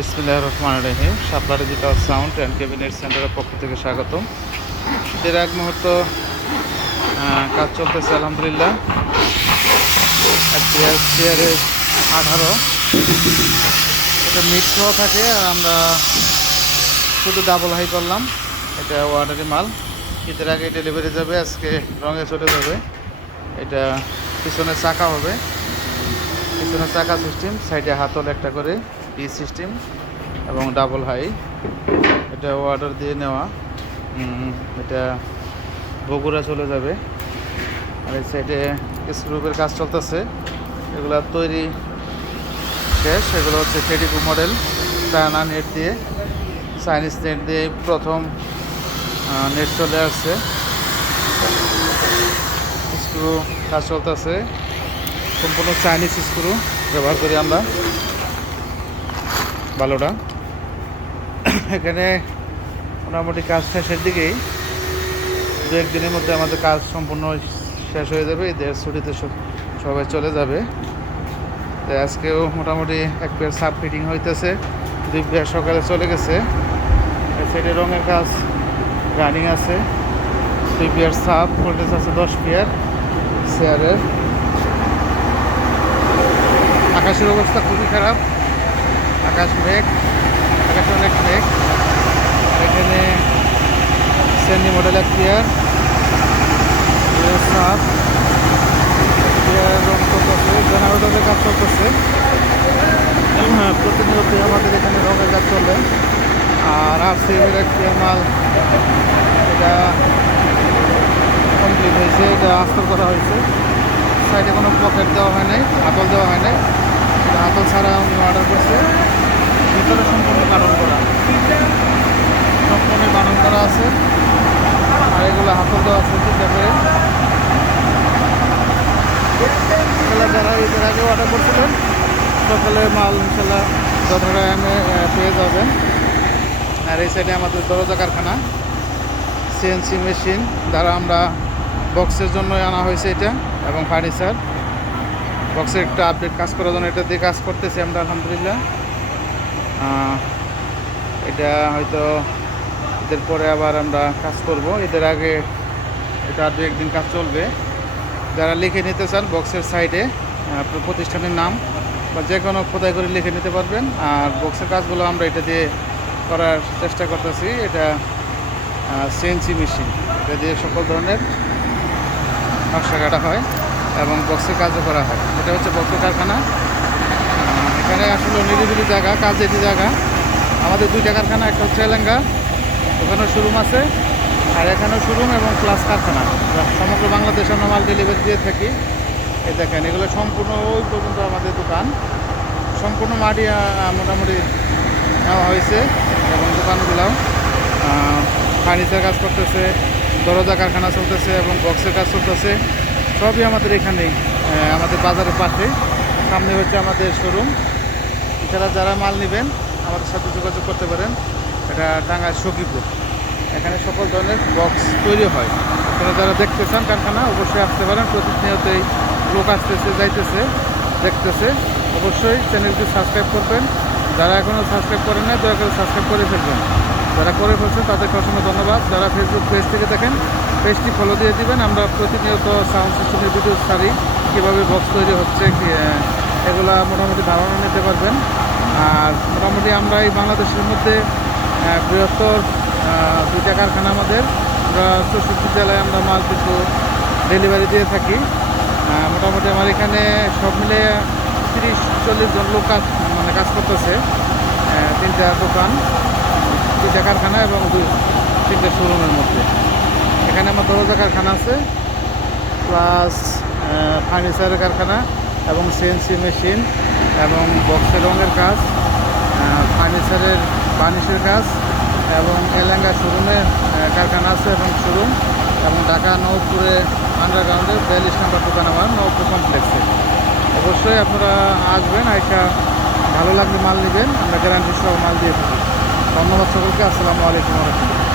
বিসমিল্লাহ Shapla digital sound and cabinet সেন্টারের পক্ষ থেকে স্বাগতম। এর এক মুহূর্ত কাজ চলতেছে, আলহামদুলিল্লাহ। আঠারো। এটা মিক্স হওয়া থাকে, আর আমরা শুধু ডাবল হাই করলাম। এটা ওয়ার্ডারি মাল। ঈদের আগে ডেলিভারি যাবে, আজকে রঙে চলে যাবে। এটা পিছনে চাকা হবে। পিছনে চাকা সিস্টেম সাইডে হাতল একটা করে। বি সিস্টেম এবং ডাবল হাই এটা অর্ডার দিয়ে নেওয়া। এটা বগুড়া চলে যাবে। আর এই সাইডে স্ক্রুপের কাজ চলতেছে। এগুলো তৈরি শেষ। এগুলো হচ্ছে ফেডিকু মডেল চায়না নেট দিয়ে চাইনিজ নেট দিয়ে প্রথম নেট চলে আসছে। স্ক্রু কাজ চলতেছে। সম্পূর্ণ চাইনিজ স্ক্রু ব্যবহার করি আমরা। ভালোটা। এখানে মোটামুটি কাজ শেষের দিকেই দু একদিনের মধ্যে আমাদের কাজ সম্পূর্ণ শেষ হয়ে যাবে। ঈদের ছুটিতে সব- সবাই চলে যাবে। তো আজকেও মোটামুটি এক পেয়ার সাব ফিটিং হইতেছে। দুই পেয়ার সকালে চলে গেছে। সেটা রঙের কাজ রানিং আছে। দুই পেয়ার সাব ভোল্টেজ আছে দশ পেয়ার চেয়ারের আকাশের অবস্থা খুবই খারাপ। আকাশ মেঘ আকাশে অনেক মেঘ। আর এখানে সেন্ডি মডেল এক পেয়ার সাপ রং করতেছে। জেনারেটরের কাজ চলতেছে হ্যাঁ, প্রতিনিয়ত আমাদের এখানে রঙের কাজ চলে। আর আর এক পেয়ার মাল এটা কমপ্লিট হয়েছে। এটা আস্তর করা হয়েছে। সাইডে কোনো পকেট দেওয়া হয় নাই হাতল দেওয়া হয় নাই। হাতল ছাড়া উনি অর্ডার করছে। ভিতরে সম্পূর্ণ বারণ করা। সম্পূর্ণ বারণ করা আছে। আর এগুলো হাতল দেওয়া আছে করে। যারা এদের আগে অর্ডার করছিলেন, সকালে মাল ইনশাল্লাহ যথাটাইমে পেয়ে যাবেন। আর এই সাইডে আমাদের দরজা কারখানা সিএনসি মেশিন দ্বারা আমরা বক্সের জন্য আনা হয়েছে এটা, এবং ফার্নিচার বক্সের একটা আপডেট কাজ করার জন্য এটা দিয়ে কাজ করতেছি আমরা, আলহামদুলিল্লাহ। এটা হয়তো এদের পরে আবার আমরা কাজ করব। এদের আগে এটা আর দু একদিন কাজ চলবে। যারা লিখে নিতে চান বক্সের সাইডে আপনার প্রতিষ্ঠানের নাম বা যে কোনো খোদাই করে লিখে নিতে পারবেন। আর বক্সের কাজগুলো আমরা এটা দিয়ে করার চেষ্টা করতেছি। এটা সিএনসি মেশিন এটা দিয়ে সকল ধরনের নকশা কাটা হয়। এবং বক্সের কাজও করা হয়। এটা হচ্ছে বক্স কারখানা। এখানে আসলে নিরিবিলি জায়গা, কাজের জায়গা। আমাদের দুইটা কারখানা, একটা হচ্ছে এলেঙ্গা, ওখানেও শোরুম আছে। আর এখানেও শোরুম এবং প্লাস কারখানা। সমগ্র বাংলাদেশে আমরা মাল ডেলিভারি দিয়ে থাকি। এই দেখেন, এগুলো সম্পূর্ণ ওই পর্যন্ত আমাদের দোকান। সম্পূর্ণ মাটি মোটামুটি নেওয়া হয়েছে এবং দোকানগুলাও। ফার্নিচার কাজ করতেছে, দরজা কারখানা চলতেছে এবং বক্সের কাজ চলতেছে। সবই আমাদের এখানেই আমাদের বাজারের পাশে। সামনে হচ্ছে আমাদের শোরুম এছাড়া যারা মাল নেবেন, আমাদের সাথে যোগাযোগ করতে পারেন। এটা টাঙ্গাইল সখীপুর। এখানে সকল ধরনের বক্স তৈরি হয়। আপনারা যারা দেখতে চান কারখানা, অবশ্যই আসতে পারেন। প্রতিনিয়তই লোক আসতেছে, যাইতেছে, দেখতেছে। অবশ্যই চ্যানেলটি সাবস্ক্রাইব করবেন। যারা এখনও সাবস্ক্রাইব করেন না দয়া করে সাবস্ক্রাইব করে ফেলবেন। যারা করে ফেলছেন, তাদেরকে অসংখ্য ধন্যবাদ। যারা ফেসবুক পেজ থেকে দেখেন পেজটি ফলো দিয়ে দিবেন। আমরা প্রতিনিয়ত সাউন্ড সিস্টেমের ভিডিও সারি কীভাবে বক্স তৈরি হচ্ছে এগুলা মোটামুটি ধারণা নিতে পারবেন। আর মোটামুটি আমরা এই বাংলাদেশের মধ্যে বৃহত্তর দুইটা কারখানা আমাদের। আমরা চৌষট্টি জেলায় আমরা মাল কিছু ডেলিভারি দিয়ে থাকি। মোটামুটি আমার এখানে সব মিলে তিরিশ, চল্লিশ জন লোক কাজ মানে কাজ করতেছে তিনটা দোকান, তিনটা কারখানা এবং দুই, তিনটা শোরুমের মধ্যে। এখানে আমার দরজা কারখানা আছে, প্লাস ফার্নিচারের কারখানা এবং সিএনসি মেশিন এবং বক্সের রঙের কাজ ফার্নিচারের বার্নিশের কাজ এবং এলেঙ্গা শোরুমের কারখানা আছে এবং শোরুম এবং ঢাকা নবপুরে আন্ডারগ্রাউন্ডে বিয়াল্লিশ নাম্বার দোকান আমার, নবপুর কমপ্লেক্সে অবশ্যই আপনারা আসবেন, আইসা ভালো লাগলে মাল নেবেন, আমরা গ্যারান্টি সহ মাল দিয়ে থাকি। ধন্যবাদ সকলকে, আসসালামু আলাইকুম রহমতুল্লাহ।